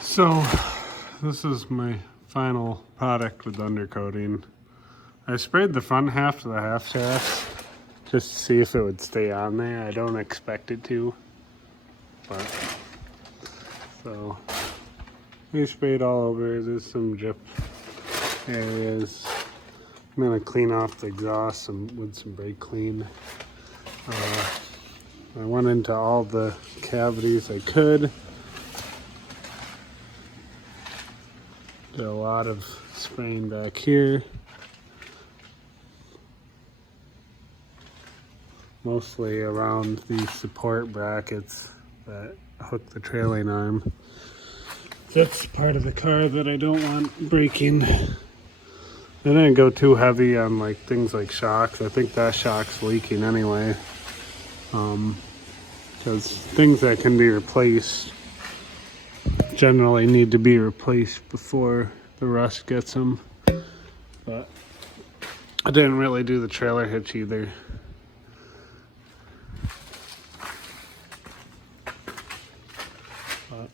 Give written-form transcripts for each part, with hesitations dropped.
So this is my final product with undercoating. I sprayed the front half of the half shaft just to see if it would stay on there. I don't expect it to, but so we sprayed all over. There's some drip areas. I'm gonna clean off the exhaust with some brake clean. I went into all the cavities I could. Did a lot of spraying back here. Mostly around the support brackets that hook the trailing arm. That's part of the car that I don't want breaking. I didn't go too heavy on like things like shocks. I think that shock's leaking anyway. Because things that can be replaced generally need to be replaced before the rust gets them. But I didn't really do the trailer hitch either. But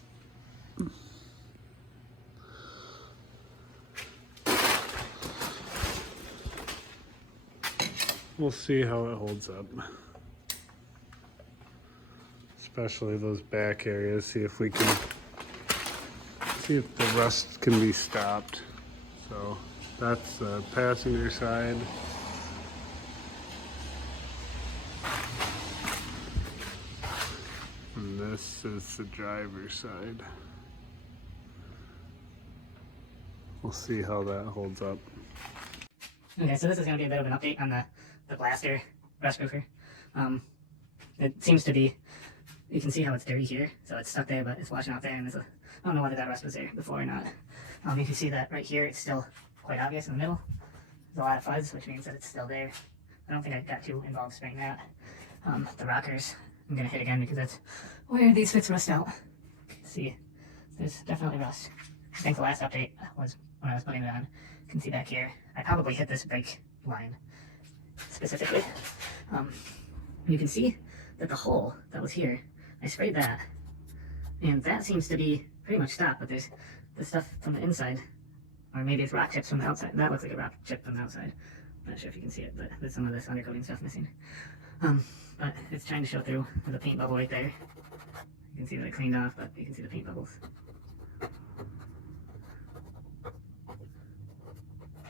we'll see how it holds up. Especially those back areas, see if the rust can be stopped. So that's the passenger side. And this is the driver's side. We'll see how that holds up. Okay, so this is going to be a bit of an update on the blaster rust proofer. It seems to be, you can see how it's dirty here, so it's stuck there, but it's washing out there, and I don't know whether that rust was there before or not. You can see that right here, it's still quite obvious in the middle. There's a lot of fuzz, which means that it's still there. I don't think I got too involved spraying that. The rockers, I'm going to hit again because that's where these fits rust out. See, there's definitely rust. I think the last update was when I was putting it on. You can see back here, I probably hit this brake line specifically. You can see that the hole that was here, I sprayed that, and that seems to be pretty much stopped, but there's the stuff from the inside, or maybe it's rock chips from the outside. That looks like a rock chip from the outside. I'm not sure if you can see it, but there's some of this undercoating stuff missing. But it's trying to show through with a paint bubble right there. You can see that it cleaned off, but you can see the paint bubbles.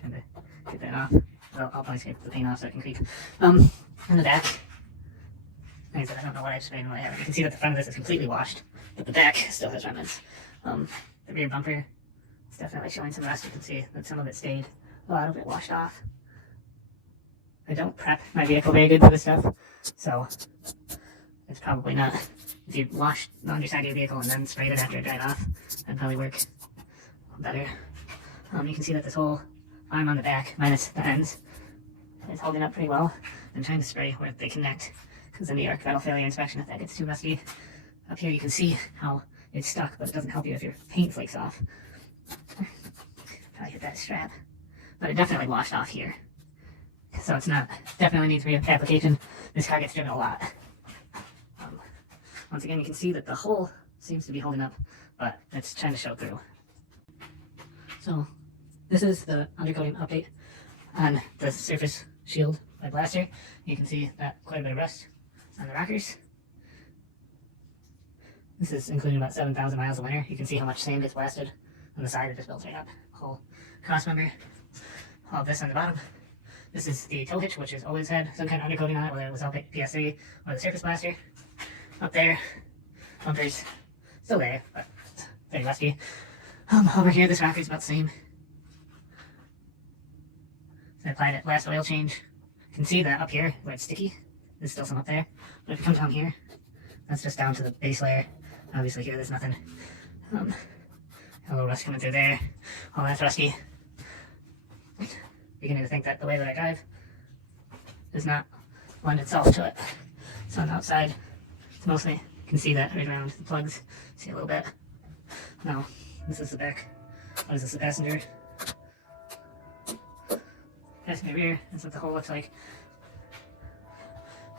Trying to get that off. I'll probably scrape the paint off so I can creep. In the back, like I said, I don't know what I've sprayed and what I haven't. You can see that the front of this is completely washed, but the back still has remnants. The rear bumper is definitely showing some rust. You can see that some of it stayed, a lot of it washed off. I don't prep my vehicle very good for this stuff, so it's probably not. If you washed the underside of your vehicle and then sprayed it after it dried off, that'd probably work better. You can see that this whole arm on the back, minus the ends, is holding up pretty well. I'm trying to spray where they connect, because in the arc valve failure inspection, if that gets too rusty, up here you can see how it's stuck, but it doesn't help you if your paint flakes off. Probably hit that strap, but it definitely washed off here. So it's not, definitely needs reapplication. This car gets driven a lot. Once again, you can see that the hole seems to be holding up, but it's trying to show through. So this is the undercoating update on the surface shield my blaster. You can see that quite a bit of rust on the rockers. This is including about 7,000 miles of winter. You can see how much sand gets blasted on the side. It just builds right up. Whole cross member. All of this on the bottom. This is the tow hitch, which has always had some kind of undercoating on it, whether it was LPS3 or the surface blaster. Up there, bumpers still there, but very rusty. Over here, this rocker is about the same. So I applied it last oil change. You can see that up here where it's sticky, there's still some up there. But if you come down here, that's just down to the base layer. Obviously here there's nothing. A little rust coming through there. All that's rusty. Beginning to think that the way that I drive does not lend itself to it. So on the outside, it's mostly, you can see that right around the plugs. See a little bit. No, this is the back. What is this, the passenger? Passenger rear, that's what the hole looks like.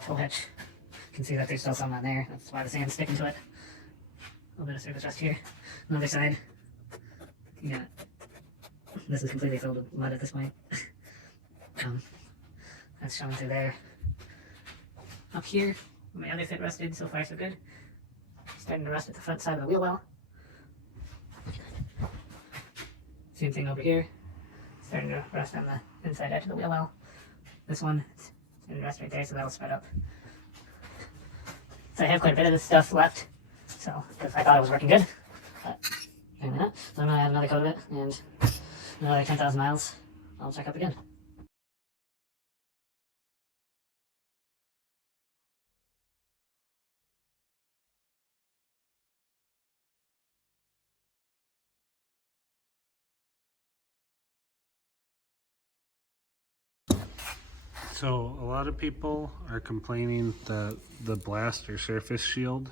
Tow hitch. You can see that there's still some on there. That's why the sand's sticking to it. A little bit of surface rust here. On the other side, you got, this is completely filled with mud at this point. That's showing through there. Up here, my other fit rusted. So far so good. Starting to rust at the front side of the wheel well. Same thing over here. Starting to rust on the inside edge of the wheel well. This one, it's starting to rust right there, so that'll spread up. So I have quite a bit of this stuff left. So, because I thought it was working good. But, apparently not. So I'm going to add another coat of it, and another 10,000 miles. I'll check up again. So a lot of people are complaining that the blaster surface shield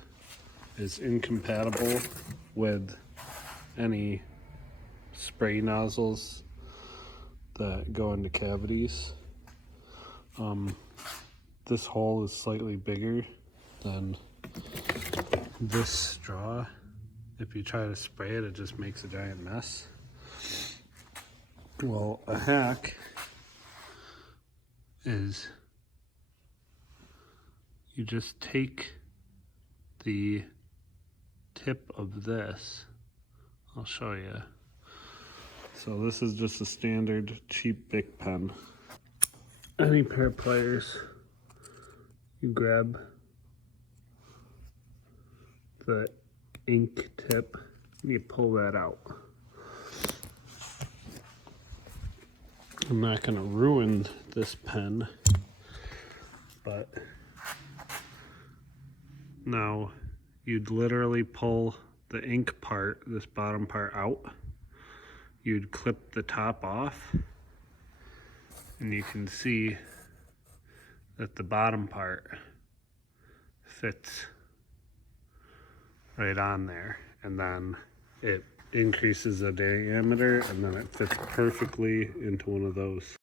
is incompatible with any spray nozzles that go into cavities. This hole is slightly bigger than this straw. If you try to spray it, it just makes a giant mess. Well, a hack is you just take the tip of this. I'll show you. So this is just a standard cheap Bic pen. Any pair of pliers, you grab the ink tip and you pull that out. I'm not going to ruin this pen, but now you'd literally pull the ink part, this bottom part out. You'd clip the top off, and you can see that the bottom part fits right on there, and then it increases the diameter, and then it fits perfectly into one of those.